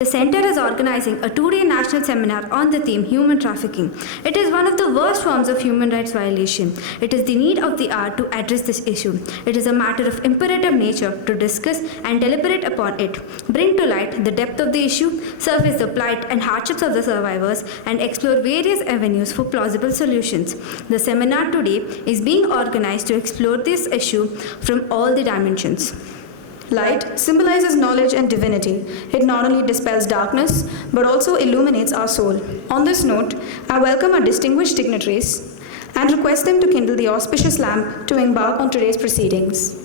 The Center is organizing a two-day national seminar on the theme Human Trafficking. It is one of the worst forms of human rights violation. It is the need of the hour to address this issue. It is a matter of imperative nature to discuss and deliberate upon it, bring to light the depth of the issue, surface the plight and hardships of the survivors, and explore various avenues for plausible solutions. The seminar today is being organized to explore this issue from all the dimensions. Light symbolizes knowledge and divinity. It not only dispels darkness, but also illuminates our soul. On this note, I welcome our distinguished dignitaries and request them to kindle the auspicious lamp to embark on today's proceedings.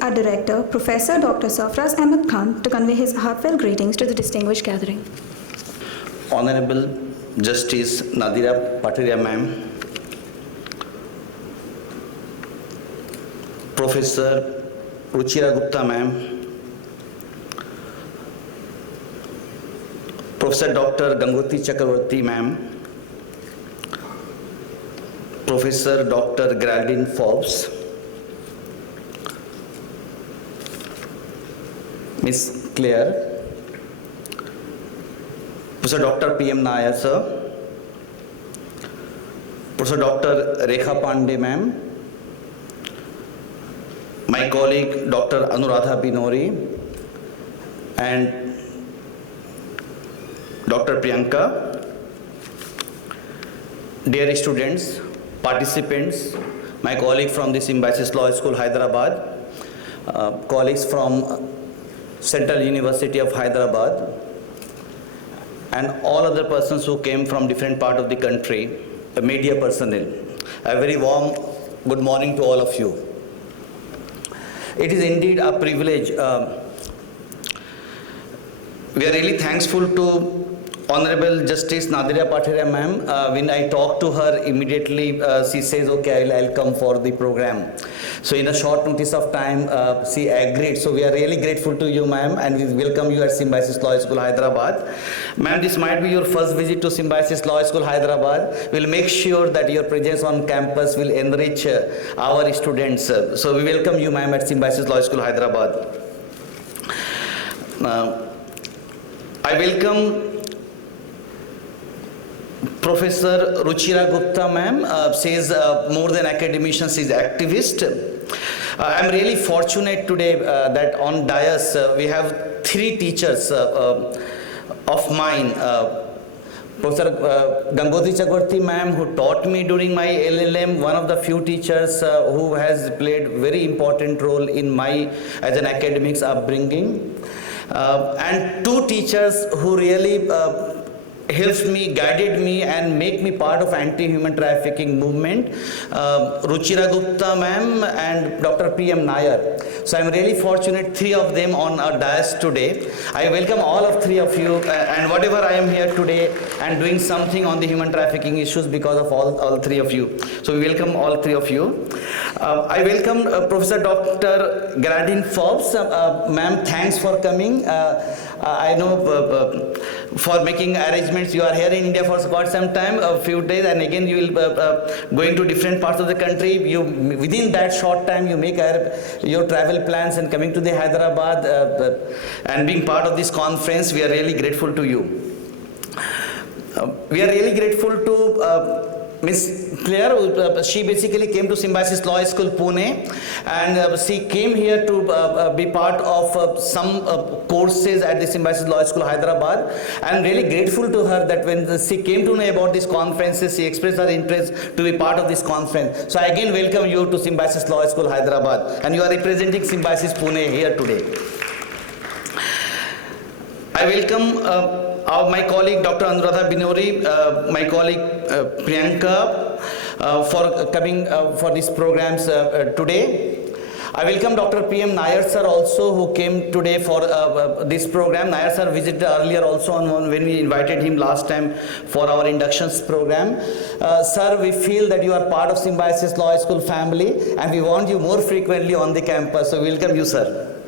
Our Director, Professor Dr. Sarfaraz Ahmed Khan, to convey his heartfelt greetings to the distinguished gathering. Honorable Justice Nadira Pataria Ma'am, Professor Ruchira Gupta Ma'am, Professor Dr. Gangoti Chakravarti Ma'am, Professor Dr. Geraldine Forbes, Miss Claire, Professor Dr. P.M. Nair, sir, Professor Dr. Rekha Pandey, ma'am, my colleague Dr. Anuradha Binori, and Dr. Priyanka, dear students, participants, my colleague from the Symbiosis Law School, Hyderabad, colleagues from Central University of Hyderabad, and all other persons who came from different part of the country, the media personnel. A very warm good morning to all of you. It is indeed a privilege. We are really thankful to Honorable Justice Nadira Pataria ma'am. When I talked to her, immediately she says, okay, I'll come for the program. So in a short notice of time, she agreed. So we are really grateful to you, ma'am, and we welcome you at Symbiosis Law School, Hyderabad. Ma'am, this might be your first visit to Symbiosis Law School, Hyderabad. We'll make sure that your presence on campus will enrich our students. So we welcome you, ma'am, at Symbiosis Law School, Hyderabad. I welcome Professor Ruchira Gupta ma'am. She is more than academician, she is activist. I am really fortunate today that on dais we have three teachers of mine. Professor Gangoti Chakravarti ma'am, who taught me during my LLM, one of the few teachers who has played very important role in my as an academics upbringing, and two teachers who really helped me, guided me, and make me part of anti-human trafficking movement, Ruchira Gupta ma'am and Dr. P.M. Nair. So I'm really fortunate, three of them on our dais today. I welcome all of three of you, and whatever I am here today and doing something on the human trafficking issues because of all three of you. So we welcome all three of you. I welcome Professor Dr. Geraldine Forbes. Ma'am, thanks for coming. I know for making arrangements. You are here in India for quite some time, a few days, and again you will going to different parts of the country. You within that short time you make your travel plans and coming to the Hyderabad and being part of this conference. We are really grateful to you. We are really grateful to Miss Claire, she basically came to Symbiosis Law School, Pune, and she came here to be part of some courses at the Symbiosis Law School, Hyderabad. I am really grateful to her that when she came to know about these conferences, she expressed her interest to be part of this conference. So I again welcome you to Symbiosis Law School, Hyderabad, and you are representing Symbiosis Pune here today. I welcome my colleague Dr. Anuradha Binori, my colleague Priyanka for coming for these programs today. I welcome Dr. P.M. Nair sir also, who came today for this program. Nair sir visited earlier also on when we invited him last time for our inductions program. Sir, we feel that you are part of Symbiosis Law School family and we want you more frequently on the campus. So welcome you, sir.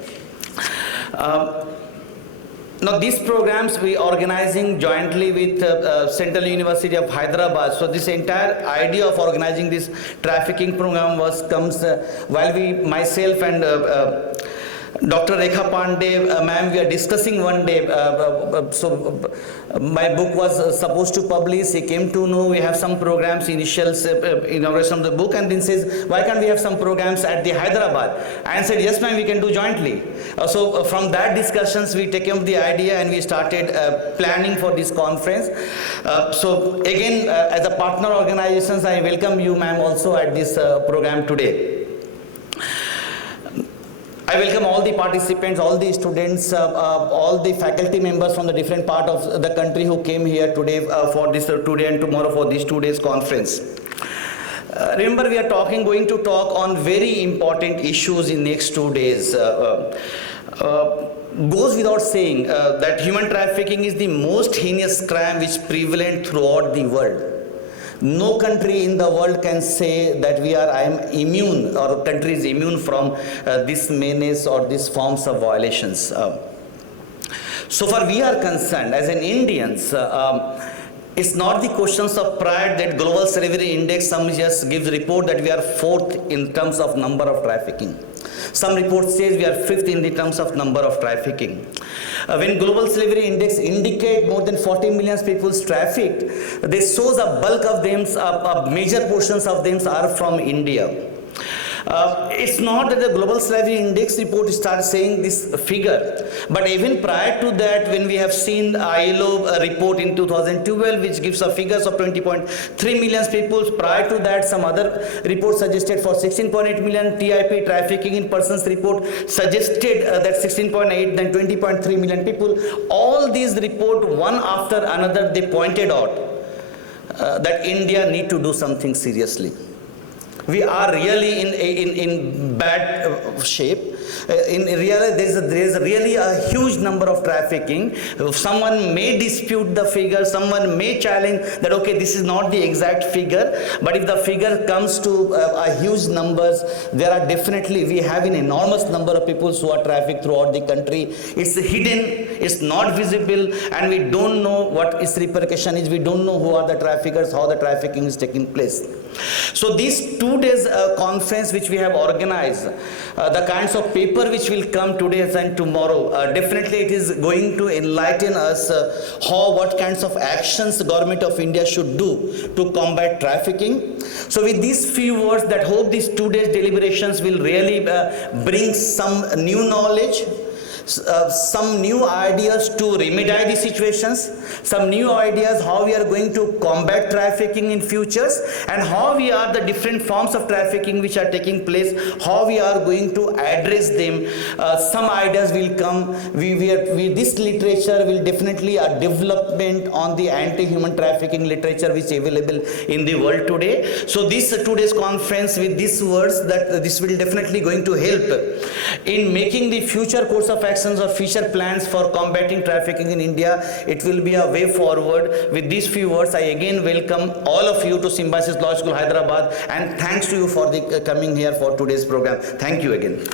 Now these programs we are organizing jointly with Central University of Hyderabad. So this entire idea of organizing this trafficking program comes while myself and Dr. Rekha Pandey, ma'am, we are discussing one day. So my book was supposed to publish. He came to know we have some programs, initials, inauguration of the book, and then says, why can't we have some programs at the Hyderabad? I said, yes, ma'am, we can do jointly. So from that discussions, we take up the idea and we started planning for this conference. So again, as a partner organizations, I welcome you, ma'am, also at this program today. I welcome all the participants, all the students, all the faculty members from the different part of the country who came here today for this today and tomorrow for this 2 days conference. Remember, we are going to talk on very important issues in next 2 days. Goes without saying that human trafficking is the most heinous crime which prevalent throughout the world. No country in the world can say that I am immune or country is immune from this menace or these forms of violations. So far we are concerned as an Indians, it's not the questions of pride that Global Slavery Index some just gives report that we are 4th in terms of number of trafficking. Some reports says we are 5th in the terms of number of trafficking. When Global Slavery Index indicate more than 40 million people trafficked, this shows a bulk of them, major portions of them are from India. It's not that the Global Slavery Index report starts saying this figure, but even prior to that, when we have seen ILO report in 2012, which gives a figures of 20.3 million people, prior to that, some other reports suggested for 16.8 million TIP trafficking in persons report suggested that 16.8, then 20.3 million people. All these report, one after another, they pointed out that India need to do something seriously. We are really in bad shape. In reality, there is really a huge number of trafficking. Someone may dispute the figure, someone may challenge that, okay, this is not the exact figure, but if the figure comes to a huge numbers, there are definitely, we have an enormous number of people who are trafficked throughout the country. It's hidden, it's not visible, and we don't know what its repercussion is. We don't know who are the traffickers, how the trafficking is taking place. So these 2 days conference which we have organized, the kinds of paper which will come today and tomorrow, definitely it is going to enlighten us what kinds of actions the government of India should do to combat trafficking. So with these few words, that hope these 2 days deliberations will really bring some new knowledge, some new ideas to remedy the situations, some new ideas how we are going to combat trafficking in futures, and how we are the different forms of trafficking which are taking place, how we are going to address them. Some ideas will come. This literature will definitely a development on the anti-human trafficking literature which is available in the world today. So this 2 days conference with these words, that this will definitely going to help in making the future course of action or future plans for combating trafficking in India. It will be a way forward. With these few words, I again welcome all of you to Symbiosis Law School, Hyderabad, and thanks to you for the coming here for today's program. Thank you again.